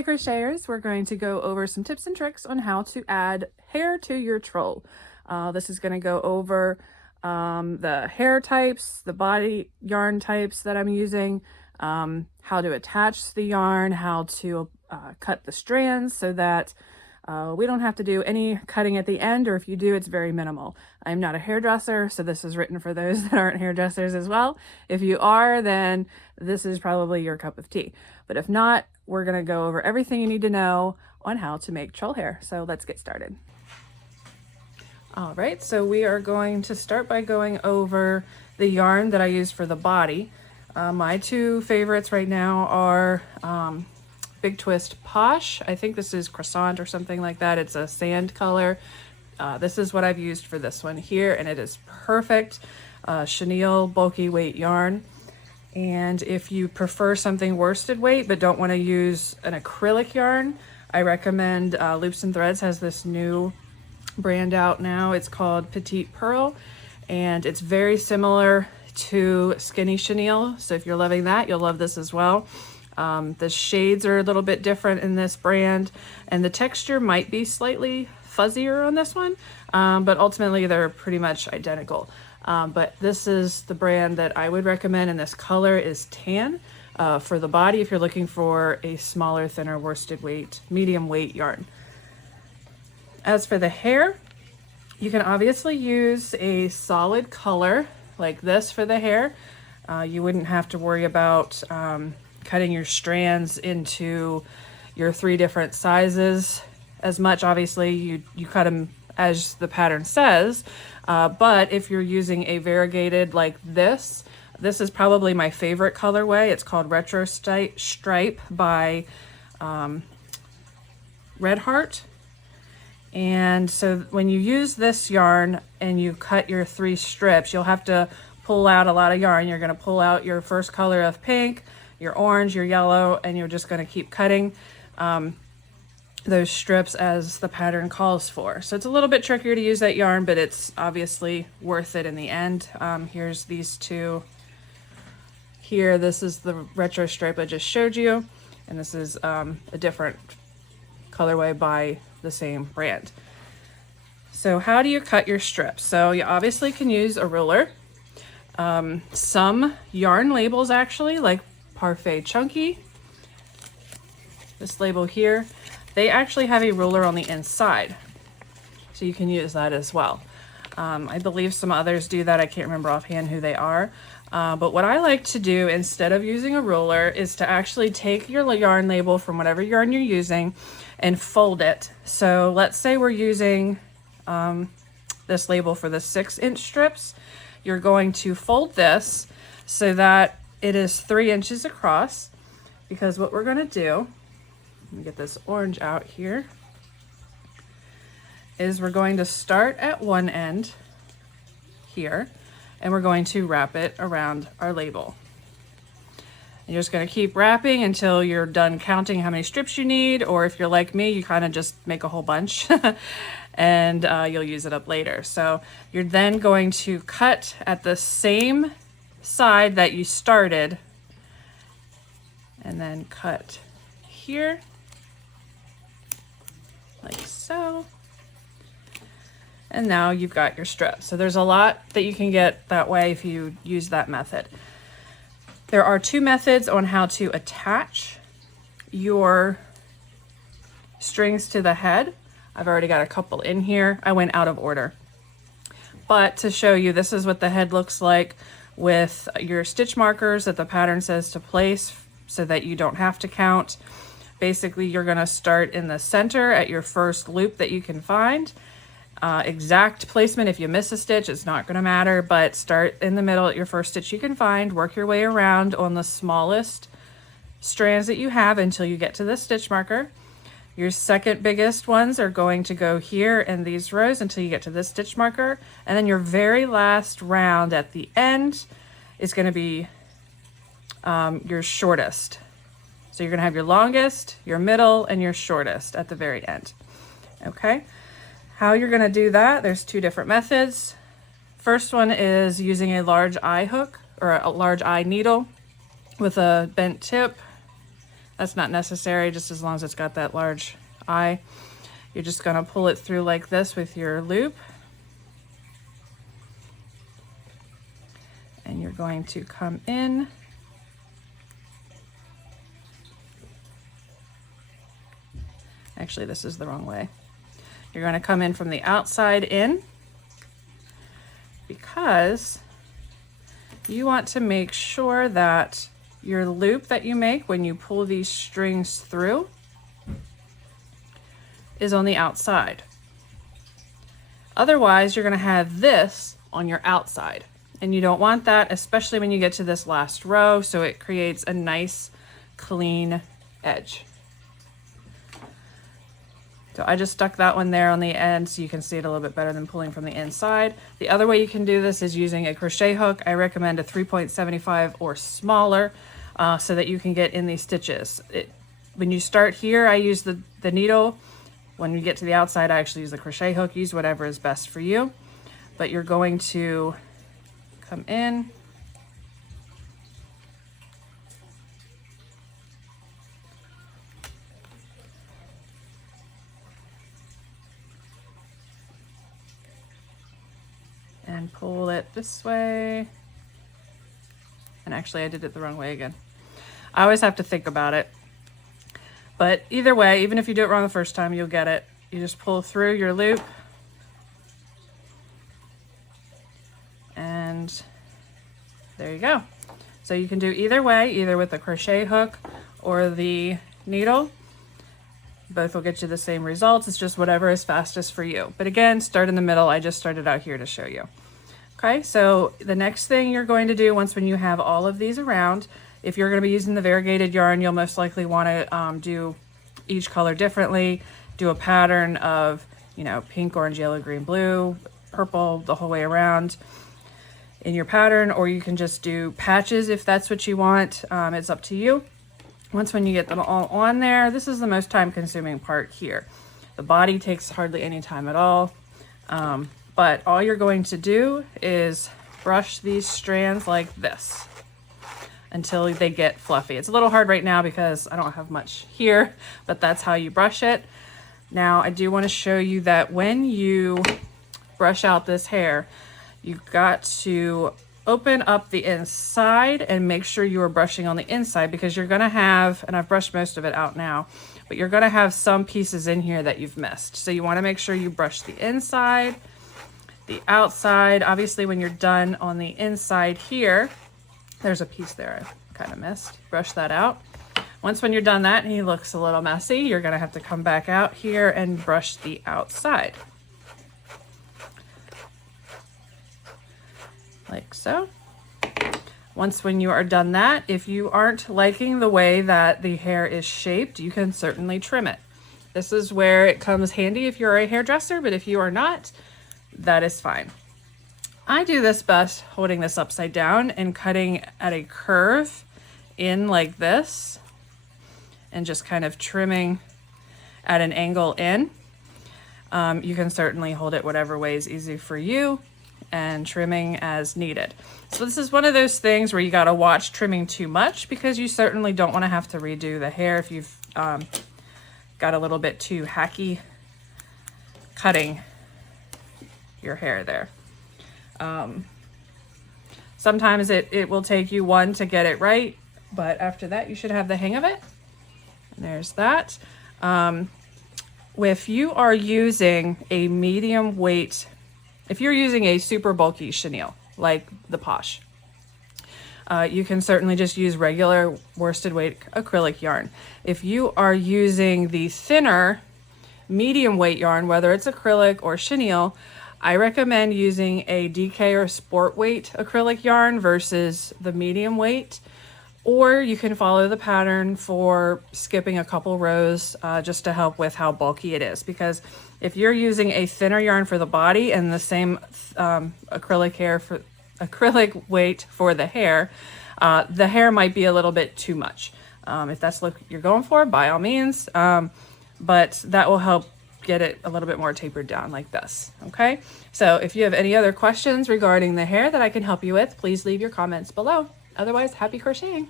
Hi crocheters, we're going to go over some tips and tricks on how to add hair to your troll. This is going to go over the hair types, the body yarn types that I'm using, how to attach the yarn, how to cut the strands so that we don't have to do any cutting at the end, or if you do, it's very minimal. I'm not a hairdresser, so this is written for those that aren't hairdressers as well. If you are, then this is probably your cup of tea. But if not, we're gonna go over everything you need to know on how to make troll hair. So let's get started. All right, so we are going to start by going over the yarn that I use for the body. My two favorites right now are Big Twist Posh. I think this is Croissant or something like that. It's a sand color. This is what I've used for this one here, and it is perfect. Chenille bulky weight yarn. And if you prefer something worsted weight but don't want to use an acrylic yarn, I recommend Loops and Threads has this new brand out now. It's called Petite Pearl, and it's very similar to Skinny Chenille. So if you're loving that, you'll love this as well. The shades are a little bit different in this brand, and the texture might be slightly fuzzier on this one, but ultimately they're pretty much identical. But this is the brand that I would recommend, and this color is tan for the body if you're looking for a smaller, thinner worsted weight, medium weight yarn. As for the hair, you can obviously use a solid color like this for the hair. You wouldn't have to worry about cutting your strands into your 3 different sizes as much. Obviously you cut them as the pattern says, but if you're using a variegated like this is probably my favorite colorway. It's called Retro Stripe by Red Heart. And so when you use this yarn and you cut your 3 strips, you'll have to pull out a lot of yarn. You're going to pull out your first color of pink, your orange, your yellow, and you're just going to keep cutting those strips as the pattern calls for. So it's a little bit trickier to use that yarn, but it's obviously worth it in the end. Here's these 2 here. This is the Retro Stripe I just showed you, and this is a different colorway by the same brand. So how do you cut your strips? So you obviously can use a ruler. Some yarn labels actually, like Parfait Chunky, this label here, they actually have a ruler on the inside, so you can use that as well. I believe some others do that. I can't remember offhand who they are. But what I like to do instead of using a ruler is to actually take your yarn label from whatever yarn you're using and fold it. So let's say we're using this label for the 6-inch strips. You're going to fold this so that it is 3 inches across, because what we're going to do, let me get this orange out here, is we're going to start at one end here, and we're going to wrap it around our label. And you're just going to keep wrapping until you're done counting how many strips you need, or if you're like me, you kind of just make a whole bunch and you'll use it up later. So you're then going to cut at the same side that you started, and then cut here like so. And now you've got your strip. So there's a lot that you can get that way if you use that method. There are 2 methods on how to attach your strings to the head. I've already got a couple in here. I went out of order. But to show you, this is what the head looks like with your stitch markers that the pattern says to place so that you don't have to count. Basically, you're going to start in the center at your first loop that you can find. Exact placement, if you miss a stitch, it's not going to matter, but start in the middle at your first stitch you can find, work your way around on the smallest strands that you have until you get to the stitch marker. Your second biggest ones are going to go here in these rows until you get to this stitch marker, and then your very last round at the end is going to be your shortest. So you're going to have your longest, your middle, and your shortest at the very end. Okay, how you're going to do that, there's 2 different methods. First one is using a large eye hook or a large eye needle with a bent tip. That's not necessary, just as long as it's got that large eye. You're just gonna pull it through like this with your loop. And you're going to come in. Actually, this is the wrong way. You're going to come in from the outside in, because you want to make sure that your loop that you make when you pull these strings through is on the outside. Otherwise, you're going to have this on your outside, and you don't want that, especially when you get to this last row, so it creates a nice clean edge. So I just stuck that one there on the end so you can see it a little bit better than pulling from the inside. The other way you can do this is using a crochet hook. I recommend a 3.75 or smaller so that you can get in these stitches. When you start here, I use the needle. When you get to the outside, I actually use the crochet hook. Use whatever is best for you. But you're going to come in. And pull it this way. And actually I did it the wrong way again. I always have to think about it. But either way, even if you do it wrong the first time, you'll get it. You just pull through your loop. And there you go. So you can do either way, either with the crochet hook or the needle. Both will get you the same results. It's just whatever is fastest for you. But again, start in the middle. I just started out here to show you. Okay, so the next thing you're going to do when you have all of these around, if you're going to be using the variegated yarn, you'll most likely want to do each color differently. Do a pattern of, you know, pink, orange, yellow, green, blue, purple, the whole way around in your pattern, or you can just do patches if that's what you want. It's up to you. When you get them all on there, this is the most time-consuming part here. The body takes hardly any time at all, but all you're going to do is brush these strands like this until they get fluffy. It's a little hard right now because I don't have much here, but that's how you brush it. Now, I do want to show you that when you brush out this hair, you've got to open up the inside and make sure you are brushing on the inside, because you're going to have, and I've brushed most of it out now, but you're going to have some pieces in here that you've missed. So you want to make sure you brush the inside, the outside. Obviously, when you're done on the inside here, there's a piece there I kind of missed. Brush that out. When you're done that and he looks a little messy, you're going to have to come back out here and brush the outside. Like so. When you are done that, if you aren't liking the way that the hair is shaped, you can certainly trim it. This is where it comes handy if you're a hairdresser, but if you are not, that is fine. I do this best holding this upside down and cutting at a curve in like this, and just kind of trimming at an angle in. You can certainly hold it whatever way is easy for you, and trimming as needed. So this is one of those things where you got to watch trimming too much, because you certainly don't want to have to redo the hair if you've got a little bit too hacky cutting your hair there. Sometimes it will take you one to get it right, but after that you should have the hang of it. And there's that. If you are using a medium weight, if you're using a super bulky chenille, like the Posh, you can certainly just use regular worsted weight acrylic yarn. If you are using the thinner medium weight yarn, whether it's acrylic or chenille, I recommend using a DK or sport weight acrylic yarn versus the medium weight. Or you can follow the pattern for skipping a couple rows just to help with how bulky it is. Because if you're using a thinner yarn for the body and the same acrylic weight for the hair might be a little bit too much. If that's what you're going for, by all means, but that will help get it a little bit more tapered down like this. Okay, so if you have any other questions regarding the hair that I can help you with, please leave your comments below. Otherwise, happy crocheting.